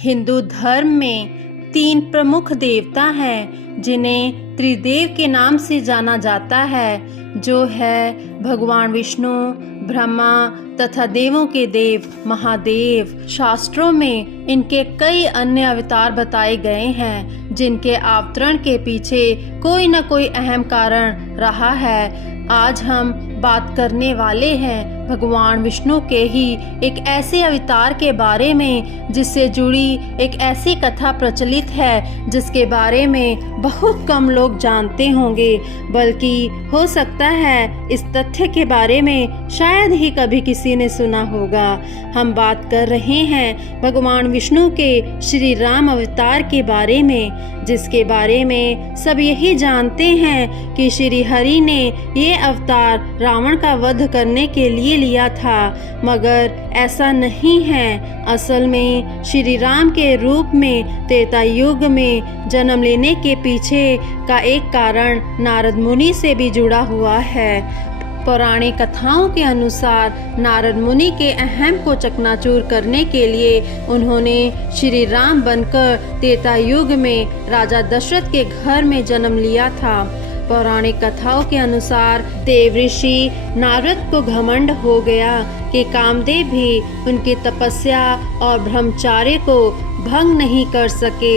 हिंदू धर्म में 3 प्रमुख देवता हैं जिन्हें त्रिदेव के नाम से जाना जाता है, जो है भगवान विष्णु, ब्रह्मा तथा देवों के देव महादेव। शास्त्रों में इनके कई अन्य अवतार बताए गए हैं, जिनके अवतरण के पीछे कोई न कोई अहम कारण रहा है। आज हम बात करने वाले हैं भगवान विष्णु के ही एक ऐसे अवतार के बारे में जिससे जुड़ी एक ऐसी कथा प्रचलित है जिसके बारे में बहुत कम लोग जानते होंगे, बल्कि हो सकता है इस तथ्य के बारे में शायद ही कभी किसी ने सुना होगा। हम बात कर रहे हैं भगवान विष्णु के श्री राम अवतार के बारे में, जिसके बारे में सब यही जानते हैं कि श्री हरि ने ये अवतार रावण का वध करने के लिए लिया था, मगर ऐसा नहीं है। असल में श्री राम के रूप में त्रेता युग में जन्म लेने के पीछे का एक कारण नारद मुनि से भी जुड़ा हुआ है। पौराणिक कथाओं के अनुसार नारद मुनि के अहम को चकनाचूर करने के लिए उन्होंने श्री राम बनकर त्रेता युग में राजा दशरथ के घर में जन्म लिया था। पौराणिक कथाओं के अनुसार देवऋषि नारद को घमंड हो गया कि कामदेव भी उनकी तपस्या और ब्रह्मचर्य को भंग नहीं कर सके।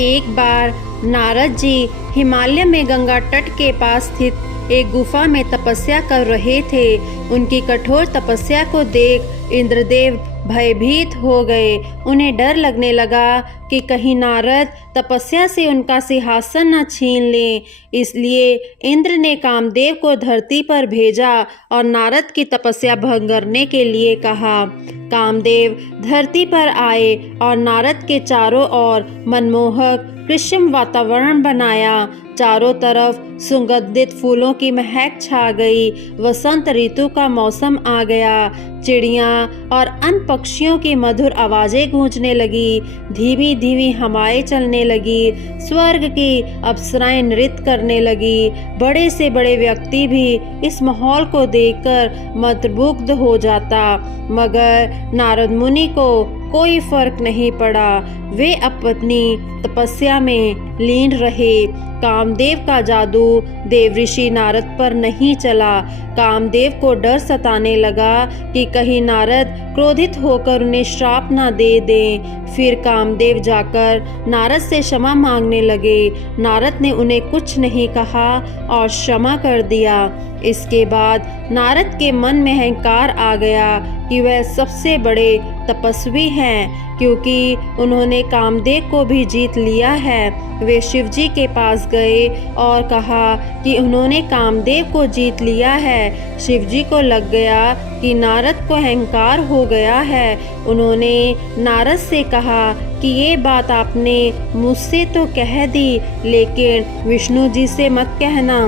एक बार नारद जी हिमालय में गंगा तट के पास स्थित एक गुफा में तपस्या कर रहे थे। उनकी कठोर तपस्या को देख इंद्रदेव भयभीत हो गए। उन्हें डर लगने लगा कि कहीं नारद तपस्या से उनका सिंहासन न छीन लें। इसलिए इंद्र ने कामदेव को धरती पर भेजा और नारद की तपस्या भंग करने के लिए कहा। कामदेव धरती पर आए और नारद के चारों ओर मनमोहक कृत्रिम वातावरण बनाया। चारों तरफ सुगंधित फूलों की महक छा गई। वसंत ऋतु का मौसम आ गया। चिड़ियाँ और अन्य पक्षियों की मधुर आवाजें गूंजने लगी। धीमी धीमी हवाएं चलने लगी। स्वर्ग की अप्सराएं नृत्य करने लगी। बड़े से बड़े व्यक्ति भी इस माहौल को देखकर मंत्रमुग्ध हो जाता, मगर नारद मुनि को कोई फर्क नहीं पड़ा। वे अपनी तपस्या में लीन रहे। कामदेव का जादू देवऋषि नारद पर नहीं चला। कामदेव को डर सताने लगा कि कहीं नारद क्रोधित होकर उन्हें श्राप न दे दें। फिर कामदेव जाकर नारद से क्षमा मांगने लगे। नारद ने उन्हें कुछ नहीं कहा और क्षमा कर दिया। इसके बाद नारद के मन में अहंकार आ गया कि वह सबसे बड़े तपस्वी हैं, क्योंकि उन्होंने कामदेव को भी जीत लिया है। वे शिवजी के पास गए और कहा कि उन्होंने कामदेव को जीत लिया है। शिवजी को लग गया कि नारद को अहंकार हो गया है। उन्होंने नारद से कहा कि ये बात आपने मुझसे तो कह दी, लेकिन विष्णु जी से मत कहना।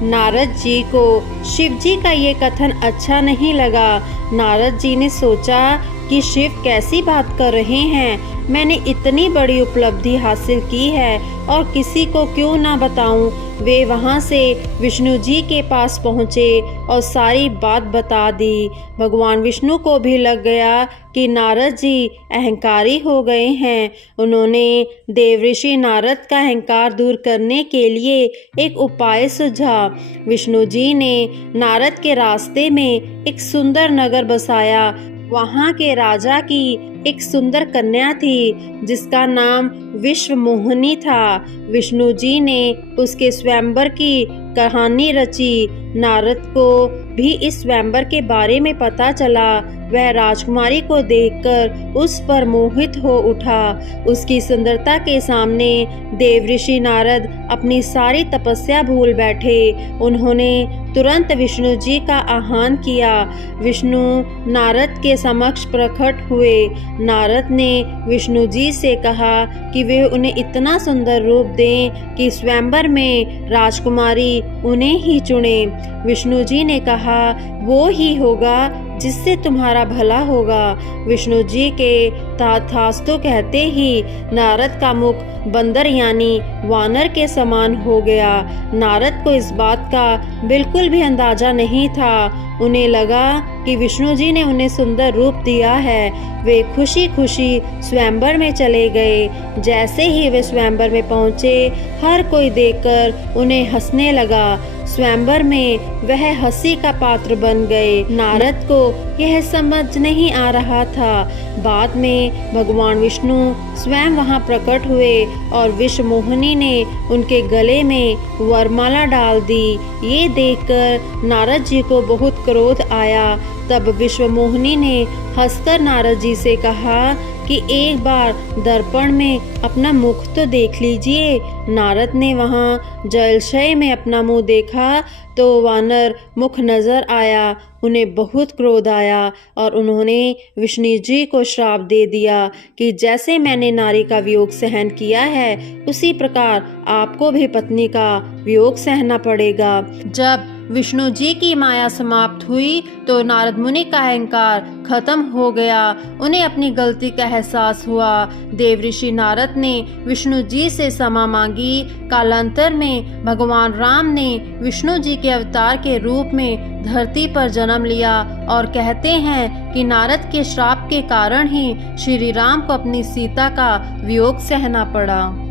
नारद जी को शिवजी का ये कथन अच्छा नहीं लगा। नारद जी ने सोचा कि शिव कैसी बात कर रहे हैं। मैंने इतनी बड़ी उपलब्धि हासिल की है और किसी को क्यों ना बताऊं। वे वहां से विष्णु जी के पास पहुँचे और सारी बात बता दी। भगवान विष्णु को भी लग गया कि नारद जी अहंकारी हो गए हैं। उन्होंने देवऋषि नारद का अहंकार दूर करने के लिए एक उपाय सुझा। विष्णु जी ने नारद के रास्ते में एक सुंदर नगर बसाया। वहाँ के राजा की एक सुंदर कन्या थी जिसका नाम विश्वमोहिनी था। विष्णु जी ने उसके स्वयंवर की कहानी रची। नारद को भी इस स्वयंवर के बारे में पता चला। वह राजकुमारी को देखकर उस पर मोहित हो उठा। उसकी सुंदरता के सामने देवऋषि नारद अपनी सारी तपस्या भूल बैठे। उन्होंने तुरंत विष्णु जी का आह्वान किया। विष्णु नारद के समक्ष प्रकट हुए। नारद ने विष्णु जी से कहा कि वे उन्हें इतना सुंदर रूप दें कि स्वयंवर में राजकुमारी उन्हें ही चुने। विष्णु जी ने कहा, वो ही होगा जिससे तुम्हारा भला होगा। विष्णु जी के तथास्तु कहते ही नारद का मुख बंदर यानी वानर के समान हो गया। नारद को इस बात का बिल्कुल भी अंदाजा नहीं था। उन्हें लगा कि विष्णु जी ने उन्हें सुंदर रूप दिया है। वे खुशी खुशी स्वयंवर में चले गए। जैसे ही वे स्वयंवर में पहुँचे, हर कोई देखकर उन्हें हंसने लगा। स्वयंवर में वह हंसी का पात्र बन गए। नारद को यह समझ नहीं आ रहा था। बाद में भगवान विष्णु स्वयं वहां प्रकट हुए और विश्व मोहिनी ने उनके गले में वरमाला डाल दी। ये देखकर नारद जी को बहुत क्रोध आया। तब विश्व मोहिनी ने हंसकर नारद जी से कहा कि एक बार दर्पण में अपना मुख तो देख लीजिए। नारद ने वहाँ जलाशय में अपना मुंह देखा तो वानर मुख नजर आया। उन्हें बहुत क्रोध आया और उन्होंने विष्णु जी को श्राप दे दिया कि जैसे मैंने नारी का वियोग सहन किया है, उसी प्रकार आपको भी पत्नी का वियोग सहना पड़ेगा। जब विष्णु जी की माया समाप्त हुई तो नारद मुनि का अहंकार खत्म हो गया। उन्हें अपनी गलती का एहसास हुआ। देव ऋषि नारद ने विष्णु जी से क्षमा मांगी। कालांतर में भगवान राम ने विष्णु जी के अवतार के रूप में धरती पर जन्म लिया और कहते हैं कि नारद के श्राप के कारण ही श्री राम को अपनी सीता का वियोग सहना पड़ा।